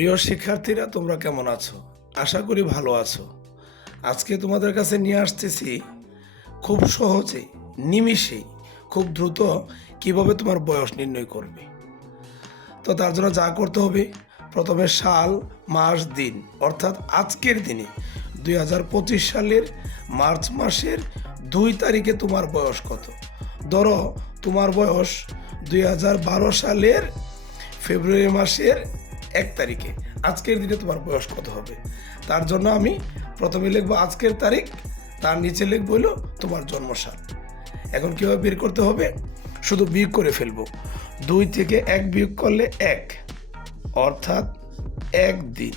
প্রিয় শিক্ষার্থীরা, তোমরা কেমন আছো? আশা করি ভালো আছো। আজকে তোমাদের কাছে নিয়ে আসতেছি খুব সহজে, নিমিষেই, খুব দ্রুত কিভাবে তোমার বয়স নির্ণয় করবে। তো তার জন্য যা করতে হবে, প্রথমে সাল, মাস, দিন, অর্থাৎ আজকের দিনে 2025 সালের মার্চ মাসের 2 তারিখে তোমার বয়স কত। ধরো তোমার বয়স 2012 সালের ফেব্রুয়ারি মাসের 1 তারিখে, আজকের দিনে তোমার বয়স কত হবে। তার জন্য আমি প্রথমে লিখবো আজকের তারিখ, তার নিচে লিখবো হলো তোমার জন্মসাল। এখন কীভাবে বের করতে হবে, শুধু বিয়োগ করে ফেলবো। 2 থেকে 1 বিয়োগ করলে 1, অর্থাৎ 1 দিন।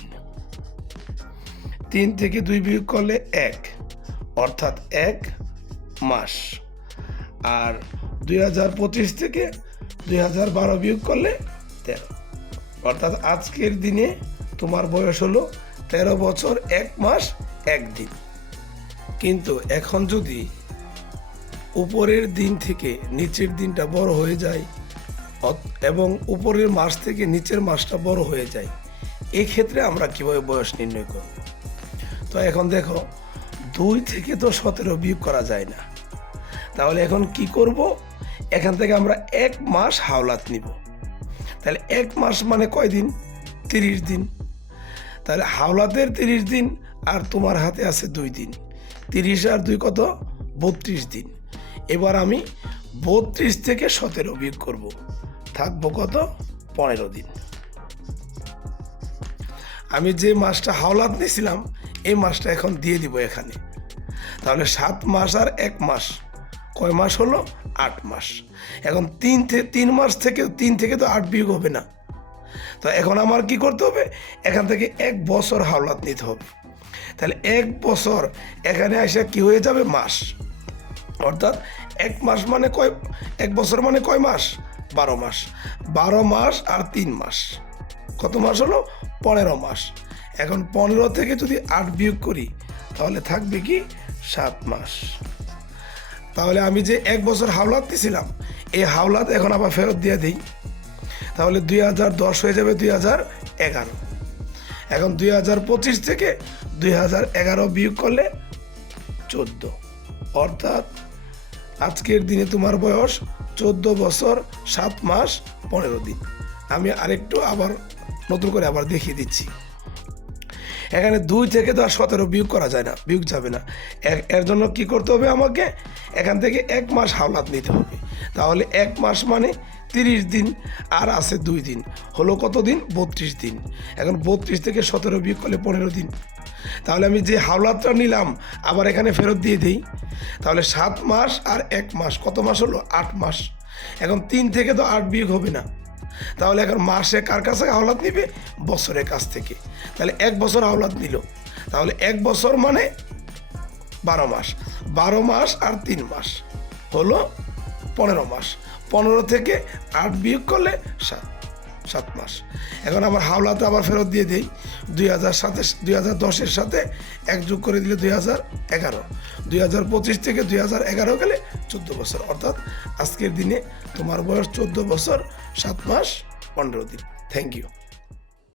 3 থেকে 2 বিয়োগ করলে 1, অর্থাৎ 1 মাস। আর 2025 থেকে 2012 বিয়োগ করলে 13, অর্থাৎ আজকের দিনে তোমার বয়স হলো 13 বছর 1 মাস 1 দিন। কিন্তু এখন যদি উপরের দিন থেকে নিচের দিনটা বড় হয়ে যায় এবং উপরের মাস থেকে নিচের মাসটা বড় হয়ে যায়, এই ক্ষেত্রে আমরা কিভাবে বয়স নির্ণয় করব? তো এখন দেখো, 2 থেকে তো 17 বিয়োগ করা যায় না। তাহলে এখন কি করব, এখান থেকে আমরা 1 মাস হাওলাত নিব। তাহলে 1 মাস মানে কয় দিন? 30 দিন। তাহলে হাওলাতের 30 দিন আর তোমার হাতে আছে 2 দিন। 30 আর 2 কত? 32 দিন। এবার আমি 32 থেকে 17 বিয়োগ করব, থাকবো কত? 15 দিন। আমি যে মাসটা হাওলাত নিয়েছিলাম এই মাসটা এখন দিয়ে দিব এখানে। তাহলে 7 মাস আর 1 মাস কয় মাস হলো? 8 মাস। এখন 3 মাস থেকে 3 থেকে তো 8 বিয়োগ হবে না। তো এখন আমার কি করতে হবে, এখান থেকে 1 বছর হাওলাত নিতে হবে। তাহলে 1 বছর এখানে এসে কি হয়ে যাবে? মাস। অর্থাৎ 1 মাস মানে কয়, 1 বছর মানে কয় মাস? 12 মাস। 12 মাস আর 3 মাস কত মাস হলো? 15 মাস। এখন 15 থেকে যদি 8 বিয়োগ করি তাহলে থাকবে কি? 7 মাস। তাহলে আমি যে 1 বছর হাওলাত দিয়েছিলাম এই হাওলাত এখন আবার ফেরত দিয়ে দিই। তাহলে 2010 হয়ে যাবে 2011। এখন 2025 থেকে 2011 বিয়োগ করলে 14, অর্থাৎ আজকের দিনে তোমার বয়স 14 বছর 7 মাস 15 দিন। আমি আরেকটু আবার নতুন করে আবার দেখিয়ে দিচ্ছি। এখানে 2 থেকে তো আর 17 বিয়োগ করা যায় না, বিয়োগ যাবে না। এর জন্য কি করতে হবে, আমাকে এখান থেকে 1 মাস হাওলাত নিতে হবে। তাহলে 1 মাস মানে 30 দিন আর আছে 2 দিন, হলো কত দিন? 32 দিন। এখন 32 থেকে 17 বিয়োগ করলে 15 দিন। তাহলে আমি যে হাওলাতটা নিলাম আবার এখানে ফেরত দিয়ে দিই। তাহলে 7 মাস আর 1 মাস কত মাস হলো? 8 মাস। এখন 3 থেকে তো 8 বিয়োগ হবে না। তাহলে এখন মাসে কার কাছে হাওলাত নিবে? বছরের কাছ থেকে। তাহলে 1 বছর হাওলাত নিল। তাহলে 1 বছর মানে 12 মাস। 12 মাস আর 3 মাস হলো 15 মাস। 15 থেকে 8 বিয়োগ করলে 7 মাস। এখন আমার হাওলাতে আবার ফেরত দিয়ে দিই। 2010-এর সাথে 1 যোগ করে দিলে 2011। 2025 থেকে 2011 গেলে 14 বছর, অর্থাৎ আজকের দিনে তোমার বয়স 14 বছর 7 মাস 15 দিন। Thank you.